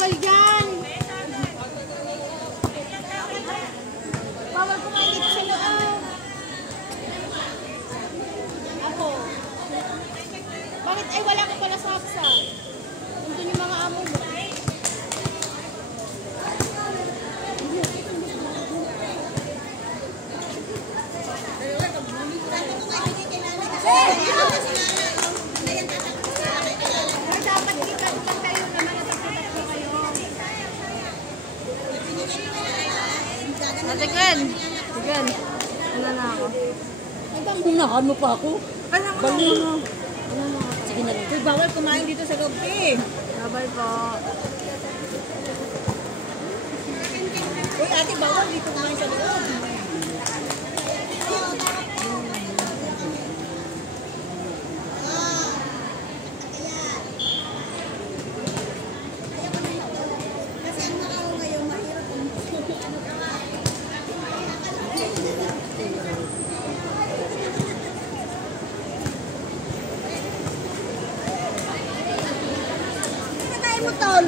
bawal yan. Bawal kumain dito sa loob. Ako. Bakit ay wala ka pala sapsa? Nandun yung mga amo mo. Sige. Ano na ako? Hunahan mo pa ako. Balo na. Sige na lang. Uy, bawal kumain dito sa loob eh. Bye po. Uy, ate, bawal dito kumain sa loob. Tol.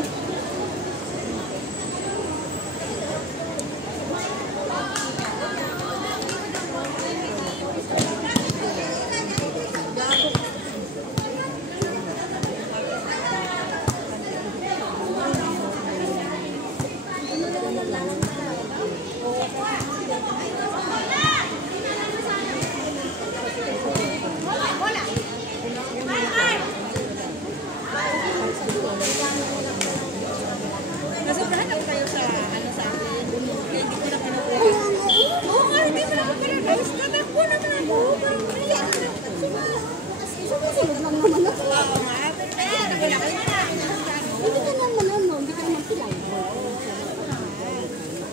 Nasobrahan ako kayo sa ano sa akin. Kaya hindi ko na kinukuha. Oo nga, hindi mo na ako pala. Natakbo naman ako. Parang kaya ako na. Sumusunod lang naman ako. Oo nga, pero kaya na wala kayo na. Hindi ka naman ano, hindi ka naman sila.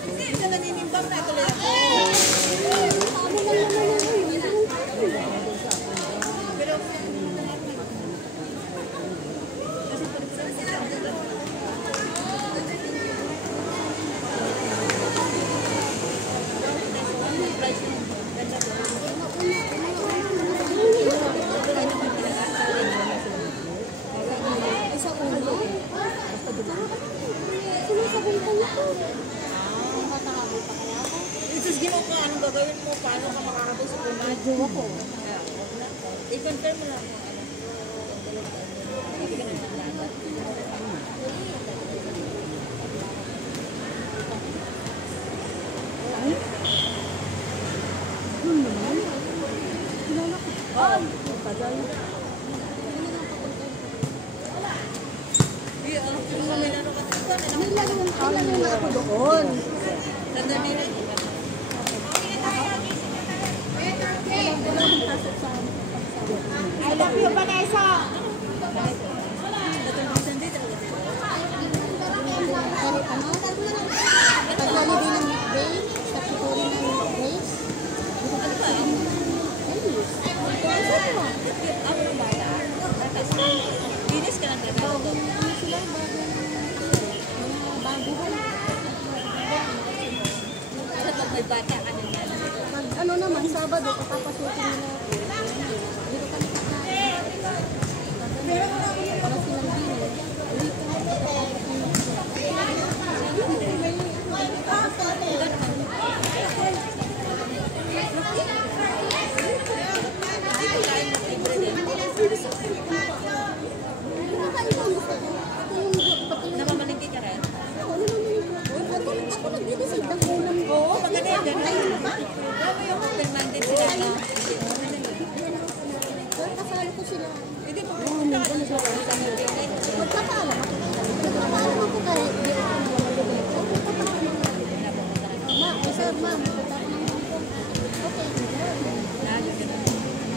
Hindi ka naninimbang na tuloy ako. Ano lang naman ako yun. Pero Gino ka, anong gagawin mo? Paano ka makakabot sa pumadyo ako? I-confirm mo lang kung ano. Hindi ka naman lagat. Ay? Ano naman? Kilala ko. Ay! Tagal. Nilalang na ako doon. Tandaan nila. I love you, Vanessa! Pag-holiday ng day, statutory ng days. Ano ba? Ako ba? Dinis ka lang gagawa. Ano sila? Bago ba? Kapag may bata ka na yan. Ano naman, Sabado, kapapasukin nila. Dito kami kakain. Para silang dinner. Namamalingki ka rin? Ako nag-decide ng ulam. Oo, maganda yan. Ano yung open-minded sila na? Kasali ko sila. Hindi mo pupunta ka sa magkapaalam ako. Magkapaalam ako kahit hindi ako ma'am. Okay.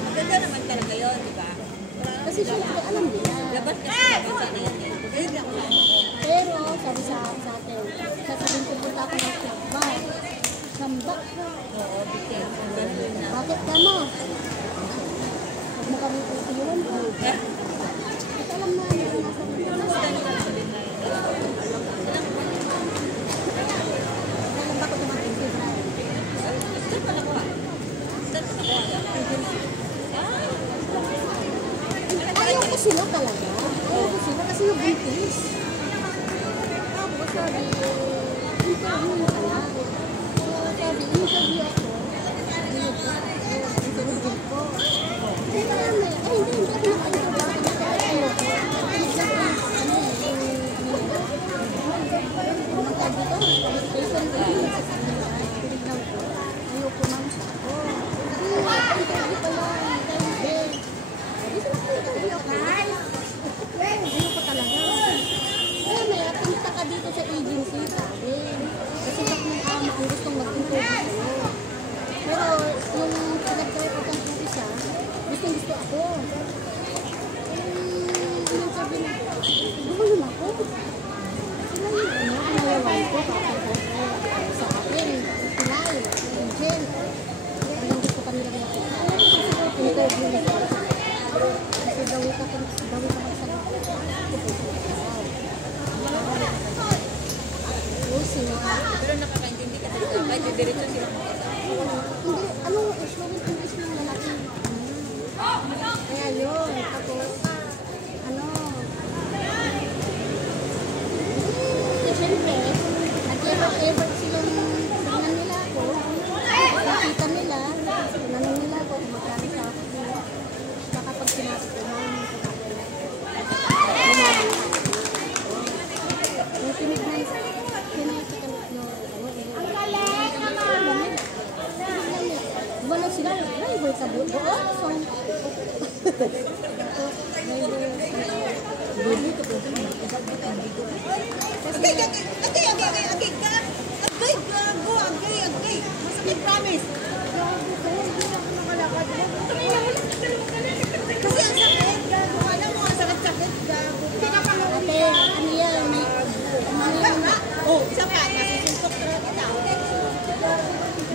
Maganda naman talaga yun, di ba? Kasi syempre, alam nila. Labas kasi naman sana yan. Pero, sabi sa atin, sasabihin ko punta ako ng Samba. Samba? Oo, bitin. Bakit ka mo? Huwag mo kami tutulan ko. At alam na yun, nasa Pilipinas. Alam ba ko dumating sa Israel? Saan pa nakuha? Saan pa nakuha? Ayaw ko sila talaga. Ayaw ko sila kasi yung buntis. sabi, interview na ka lang. So, sabi, interview ako. Interview ko. Hindi, hindi ako naka-interview. Dito sa agency sabi kasi ako gustong mag-interview pero yung pinag-try ko isa gusto ako yung sabi na gumayon ako sila yung pinayawan ko sa akin pinay agent walang gusto kanila interview nila kasi daw ka magsagot pero nakakaintindi ka talaga. Kahit yung diretso sila hindi, anong issue with English ng lalaki? Kaya yun, tapos, siyempre, nag-effort silang tingnan nila ako, nakita nila, tinanong nila ako, magkano sa ako, baka pag sinabi ko na, yung tinignan sa wala sila, driver sa buo. So, Masakit, promise. Kasi ang sakit, gago. Alam mo, ang sakit-sakit, gago. ate, ano yan? Oh, isa pa, nasusuntok talaga kita.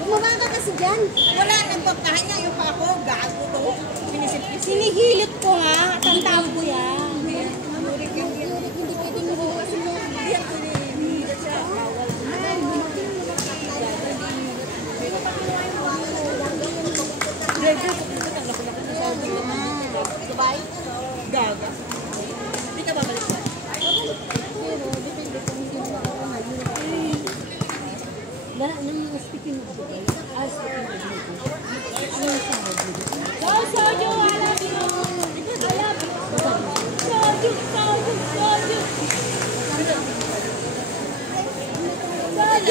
Bumaba ka kasi dyan. Wala, nagpagkahan niya yung pa ako, gago to. Sinisipis. Sinihilip ko ha, tandaan ko yan. Mamurik yung Yurik, hindi pwedeng hindi kasi yan. Yan, hinihilat siya. Driver, pupunta lang ako na sa Dubai. Gaga. Hindi ka babalik ba? Pero, depende kung hindi mo ako ngayon. Wala nang speaking of Dubai. Speaking of Dubai. Ano yung sabi? Soju! I love you! I love you! Soju!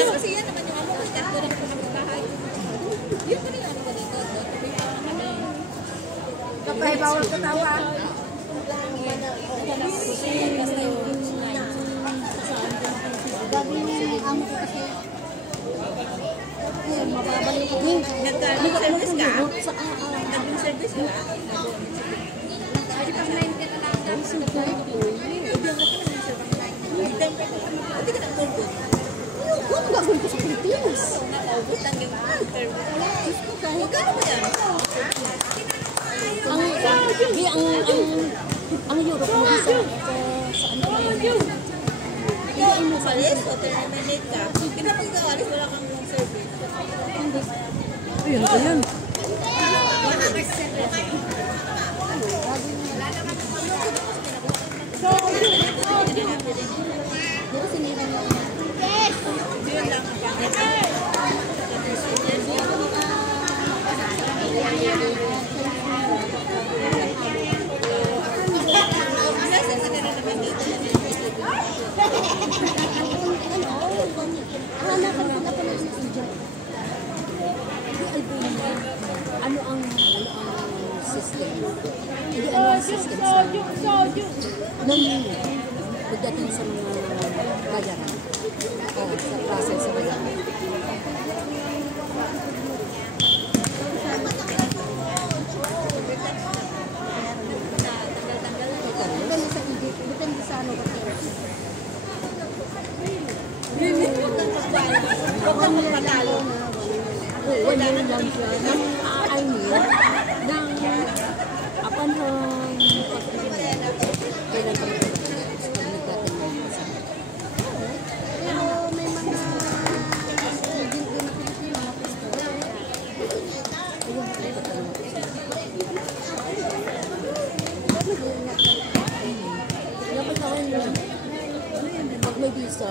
Kasi yan naman yung ano, kasi ito naman kami sa bahay. Yun pa rin ano ba dito? Kapay, bawal katawa. Gagawin ang amo ko kasi mababalik ko. Nag-service ka? Sa Nag-service ka? Ay, pang 9 ka na lang. Hindi ka nag-service. Kung gagawin ko sa Pilipinas. Nakaubos lang yung service. Magkano mo yan? Ang Europe mo isa saan ka yun? Ikaw ang umalis o terminate ka. Di ba pag alis wala kang service? Ayun, ayun. Di ba sinira mo? Yes! Yun lang ang pangit. Ano ang system? Hindi ano ang system sa pagdating sa mga bayaran o sa process sa bayaran. Depende sa Egypt, depende sa ano kasi. Huwag kang magpatalo. Wala na lang siya. Nang I mean, nang upon kailan pa rin pero may mga agent din na Pilipino na gusto. Dapat ako yun. Pag may visa,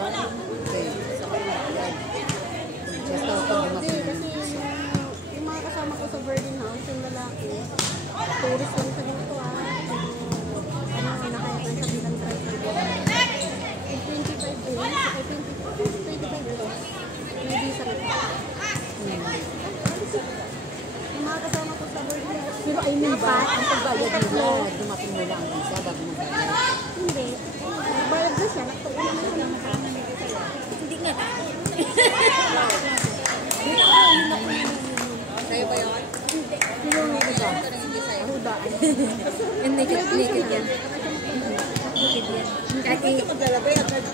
Kahit Ba't ka maglalabay agad?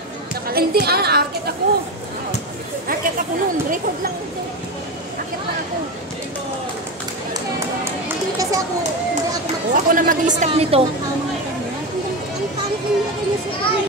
hindi akit ako. Akit ako noon. Record lang ito. Akit na ako. Hindi kasi ako, hindi ako O, ako na mag-i-stop nito. Ang pangit niya rin yung